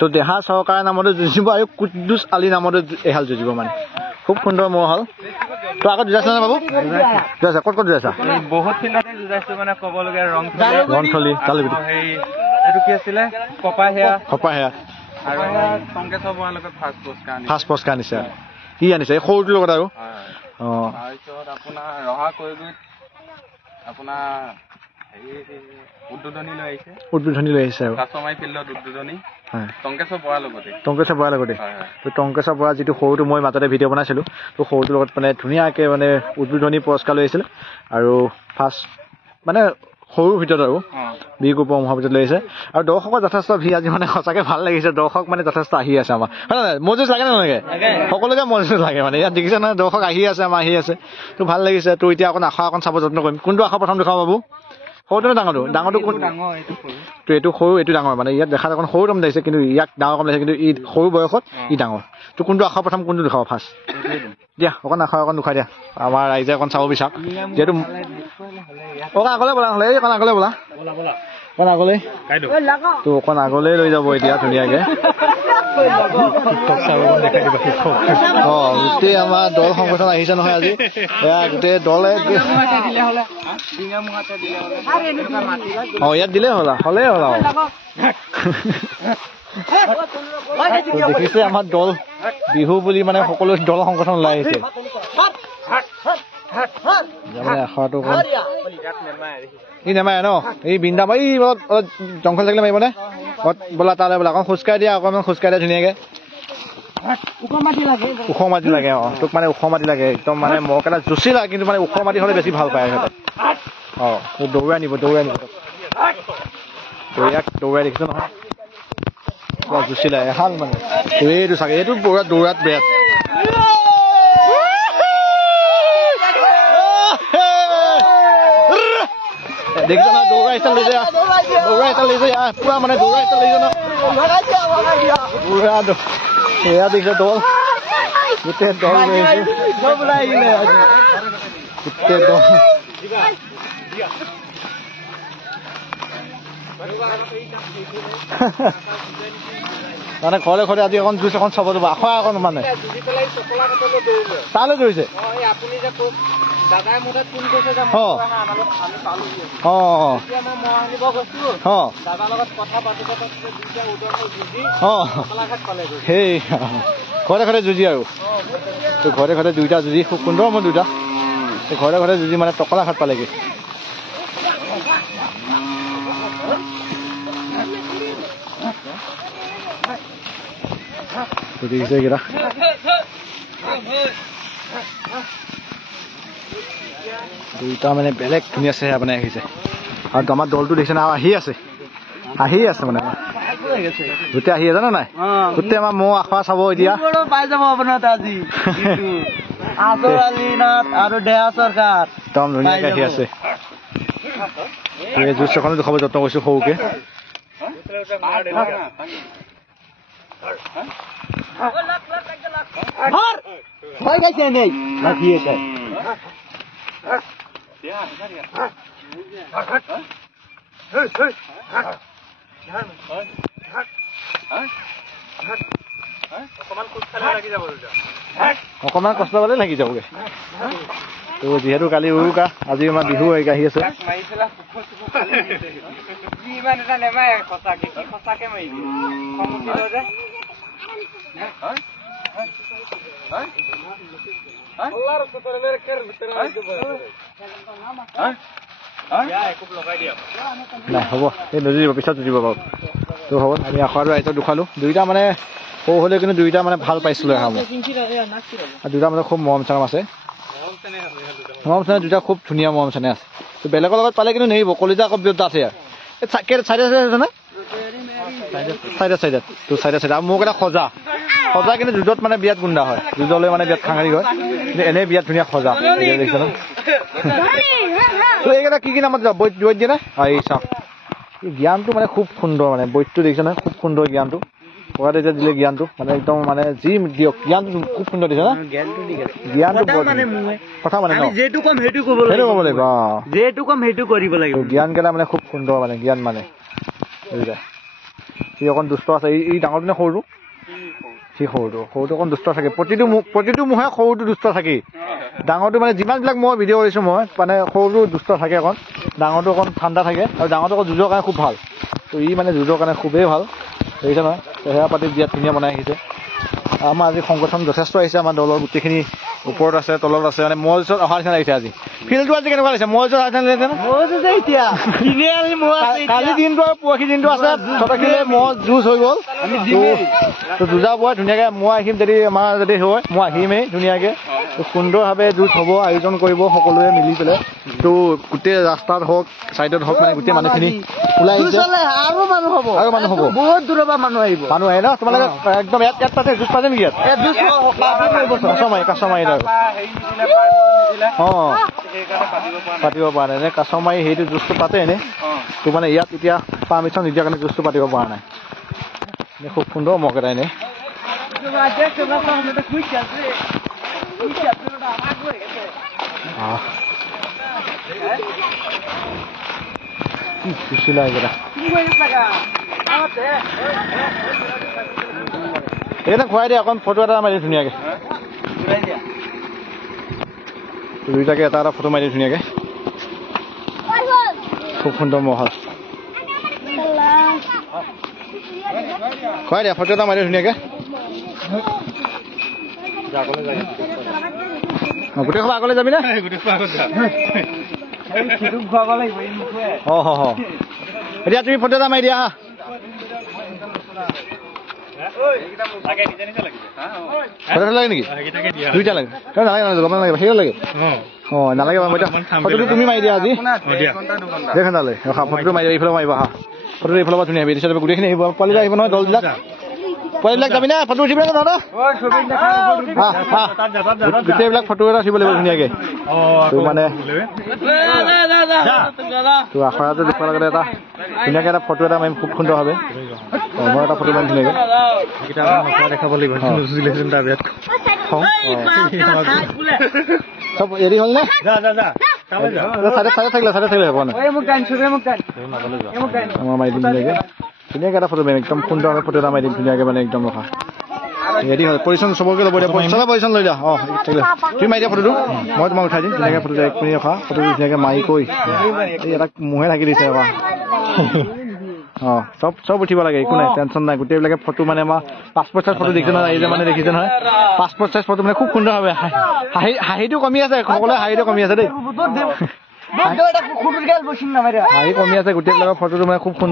তো দেহা চৰকাৰৰ নামতো যুঁজিব আৰু কুদ্দুছ আলী নামতো এহাল যুঁজিব মানে খুব সুন্দৰ মহল তো আগত যুঁজাইছা নে বাবু যুঁজাইছা ক'ত যুঁজাইছা বহুত ফিল্ডতে যুঁজাইছো মানে ক'বলগীয়া ৰংথলী তালুগুটি এইটো কি আছিলে কপাহেয়া আৰু টংকেশ্বৰ বৰাৰ লগত ফাৰ্ষ্ট পুৰস্কাৰ আনিছে কি আনিছে এই সৰুটোৰ লগত আৰু তাৰপিছত আপোনাৰ ৰহা কৈগুৰিত আপোনাৰ উদ্বোধনী লৈ আহিছে আৰু কাছমাৰী ফিল্ডত উদ্বোধনী টংকেশ্বৰ বৰাৰ লগতে তো টংকেশ্বৰ বৰা যিটো সৰুটো মই মাজতে ভিডিঅ' বনাইছিলোঁ তো সৰুটোৰ লগত মানে ধুনীয়াকৈ মানে উদ্বোধনী পুৰস্কাৰ লৈ আহিছিল আৰু ফাৰ্ষ্ট মানে সৰুৰ ভিতৰত আৰু বি গ্ৰুপৰ মহাবিদ্যালয় লৈ আহিছে আৰু দৰ্শকৰ যথেষ্ট ভিৰ আজি মানে সঁচাকৈ ভাল লাগিছে দৰ্শক মানে যথেষ্ট আহি আছে আমাৰ হয় নহয় মজুজ লাগে নালাগে সকলোকে মজুজ লাগে মানে ইয়াত দেখিছে নহয় দৰ্শক আহি আছে আমাৰ আহি আছে তো ভাল লাগিছে তো এতিয়া আশা চাব যত্ন কৰিম কোনটো আশা প্ৰথম দেখাব বাবু সৰুটো ডাঙৰটো কোন তো এইটো সৰু এইটো ডাঙৰ মানে ইয়াত দেখাত অকণ সৰু কম লাগিছে কিন্তু ইয়াক ডাঙৰ কম লাগিছে কিন্তু ই সৰু বয়সত ই ডাঙৰ তো কোনটো আশা প্ৰথম কোনটো দেখাব ফাৰ্ষ্ট দিয়া অকণ আশা অকণ দুখাই দিয়া আমাৰ ৰাইজে অকণ চাব বিচাৰক যিহেতু অকণ আগলৈ ব'লা নহ'লে অকণ আগলৈ ব'লা অকণ আগলৈ তো অকণ আগলৈ লৈ যাব এতিয়া ধুনীয়াকৈ গোটেই আমাৰ দল সংগঠন আহিছে নহয় আজি এয়া গোটেই দলে ইয়াত দিলেই হ'ল হ'লেই হ'ল আৰু দেখিছে আমাৰ দল বিহু বুলি মানে সকলো দল সংগঠন ওলাই আহিছে ই নেমাৰে ন এই বিন্দাম এই জংঘল থাকিলে মাৰিবনে বোলা তালৈ বোলা অকণ খোজকাঢ়ি দিয়া অকণমান খোজকাঢ়ি দিয়া ধুনীয়াকৈ ওখ মাটি লাগে তোক মানে ওখ মাটি লাগে একদম মানে মোক এটা জুচিলা কিন্তু মানে ওখ মাটি হ'লে বেছি ভাল পায় সিহঁতে দৌৰাই নিব ইয়াক দৌৰাই দেখিছো নহয় জুচিলা এহাল মানে এইটো চাগে এইটো দৌৰাত বেয়া দেখিছ না দৌৰা ষ্টাইল লৈছে পুৰা মানে দৌৰা ষ্টাইল লৈছে না সেয়া দেখিছে দল গোটেই দল গোটেই দল মানে ঘৰে ঘৰে আজি অকণ জুইচ অকণ চাব যাব আখৰা অকণ মানে তালৈ দৌৰিছে সেই ঘৰে ঘৰে যুঁজি আৰু ঘৰে ঘৰে দুইটা যুঁজি খুব সুন্দৰ মোৰ দুটা ঘৰে ঘৰে যুঁজি মানে টকলাঘাট পালেগৈ দেখিছে এইকেইটা দুইটা মানে বেলেগ ধুনীয়া চেহেৰা বনাই আহিছে আৰু আমাৰ দলটো দেখিছে না আহি আছে মানে গোটেই আহি আছে নাই গোটেই আমাৰ মৌ আখৰা চাব এতিয়া পাই যাব আপোনাৰ আজি আৰু দেহা চৰকাৰ একদম ধুনীয়াকে আহি আছে জুচ এখনো দেখাব যত্ন কৰিছো সৰুকে অকমান কষ্ট পালে লাগি যাবগে তো যিহেতু কালি উৰুকা আজি আমাৰ বিহু আহি আছে নাই হ'ব এই নদী দিব পিছত দিব বাৰু তো হ'ব আমি আখৰাটো ৰাইজক দুখালো দুইটা মানে সৰু হ'লেও কিন্তু দুইটা মানে ভাল পাইছিলোঁ দুইটা মানে খুব মৰম চেনেহ আছে দুইটা খুব ধুনীয়া মৰম চেনেহ আছে তো বেলেগৰ লগত পালে কিন্তু নেৰিব কলিজা আকৌ বিৰত আছে চাইডে আছে নে চাইডে তো চাইডে আৰু মোক এটা সজা কিন্তু যুঁজত মানে বিৰাট গুণ্ডা হয় যুঁজলৈ মানে বিৰাট খাঙাৰি হয় কিন্তু এনেই বিৰাট ধুনীয়া সজা দেখিছে ন তো এইকেইটা কি নামত যাব বৈদ দিয়ে নে এই চাওক জ্ঞানটো মানে খুব সুন্দৰ মানে বৈদটো দেখিছে নহয় খুব সুন্দৰ জ্ঞানটো ককাতে এতিয়া দিলে জ্ঞানটো মানে একদম মানে যি দিয়ক জ্ঞানটো খুব সুন্দৰ দিছে না জ্ঞানটো কথা মানে যেটো কম সেইটো ক'ব লাগিব যেটো কম সেইটো কৰিব লাগিব জ্ঞান কেইটা মানে খুব সুন্দৰ মানে জ্ঞান মানে সি অকণ দুষ্ট আছে এই ডাঙৰটো নে সৰুটো সি সৰুটো অকণ দুষ্ট থাকে প্ৰতিটো মুহে সৰুটো দুষ্ট থাকেই ডাঙৰটো মানে যিমানবিলাক মই ভিডিঅ' কৰিছোঁ মই মানে সৰুটো দুষ্ট থাকে অকণ ডাঙৰটো অকণ ঠাণ্ডা থাকে আৰু ডাঙৰটো অকণ যুঁজৰ কাৰণে খুব ভাল তো ই মানে যুঁজৰ কাৰণে খুবেই ভাল দেখিছে নহয় চেহেৰা পাতি বিৰাট ধুনীয়া বনাই আহিছে আমাৰ আজি সংগঠন যথেষ্ট আহিছে আমাৰ দলৰ গোটেইখিনি ওপৰত আছে তলত আছে মানে মল ওচৰত অহাৰ নিচিনা লাগিছে আজি ফিল্ডটো আজি কেনেকুৱা লাগিছে মল ওচৰত অহাৰ নিচিনা কালি দিনটো আৰু পৰহি দিনটো আছে চবখিনিয়ে মহ যুঁজ হৈ গ'ল তো যুঁজা বৰ ধুনীয়াকৈ মই আহিম যদি আমাৰ যদি হয় মই আহিমেই ধুনীয়াকৈ সুন্দৰভাৱে যুঁজ হ'ব আয়োজন কৰিব সকলোৱে মিলি পেলাই তো গোটেই ৰাস্তাত হওক চাইডত হওক মানে গোটেই মানুহখিনি ওলাই আহিছে আৰু মানুহ হ'ব বহুত দূৰৰ পৰা মানুহ আহে ন তোমালোকে একদম ইয়াত পাতে যুঁজ পাতে নেকি ইয়াত কাছমাৰী অঁ পাতিব পৰা নাই এনে কাছমাৰী সেইটো যুঁজটো পাতে এনেই তো মানে ইয়াত এতিয়া পাৰ্মিশ্যন নিদিয়াৰ কাৰণে যুঁজটো পাতিব পৰা নাই এনে খুব সুন্দৰ মক এটা এনেই খুচিলা এইকেইটা এইকেইটা খুৱাই দিয়া অকণ ফটো এটা মাৰি ধুনীয়াকৈ দুইটাকে এটা ফটো মাৰি ধুনীয়াকৈ খুব সুন্দৰ মহল খুৱাই দিয়া ফটো এটা মাৰি ধুনীয়াকৈ গোটেই সভা আগলৈ যাবি নে এতিয়া তুমি ফটো এটা মাৰি দিয়া হা লাগে নেকি দুইটা লাগে নালাগে নালাগে সেই লাগে অঁ নালাগে ফটোটো তুমি মাৰি দিয়া আজি দেখোন তালৈ ৰখা ফটোটো মাৰি দিয়া এইফালে মাৰিবা হা ফটোটো এইফালৰ পৰা ধুনীয়া আহিব এতিয়া গোটেইখিনি আহিব পোৱালিবিলাক আহিব নহয় দলবিলাক পোৱালিবিলাক যাবি নে ফটো উঠিবি নে তহঁতৰ গোটেইবিলাক ফটো এটা উঠিব লাগিব ধুনীয়াকৈ তো মানে তো আখৰাটো দেখুৱাৰ লগতে এটা ধুনীয়াকৈ এটা ফটো এটা মাৰিম খুব সুন্দৰভাৱে মই এটা ফটো মাৰিম ধুনীয়াকৈ দেখাব লাগিব চব হেৰি হ'ল নে চাইডে থাকিলে হ'ব নাই মই মাৰি দিম ধুনীয়াকৈ ধুনীয়াকৈ এটা ফটো মাৰিম একদম সুন্দৰভাৱে ফটো এটা মাৰি দিম ধুনীয়াকৈ মানে একদম ৰখা হেৰি হ'ল পৰিচয় চবকে ল'ব দিয়া চবে পৰিচয় লৈ দিয়া অঁ থাকিলে তুমি মাৰি দিয়া ফটোটো মই তোমাক উঠাই দিম ধুনীয়াকৈ ফটোটো এক মিনিট ৰখা ফটোটো ধুনীয়াকৈ মাৰি কৈ এই এটা মোহে থাকি দিছে ৰখা অঁ চব উঠিব লাগে একো নাই টেনশ্যন নাই গোটেইবিলাকে ফটো মানে আমাৰ পাছপৰ্ট চাইজ ফটো দেখিছে নহয় এই যে মানে দেখিছে নহয় পাছপৰ্ট চাইজ ফটো মানে খুব সুন্দৰভাৱে হাঁহিটো কমি আছে সকলোৱে হাঁহিটো কমি আছে দেই হাঁহি কমি আছে গোটেইবিলাকৰ ফটোটো মানে খুব সুন্দৰ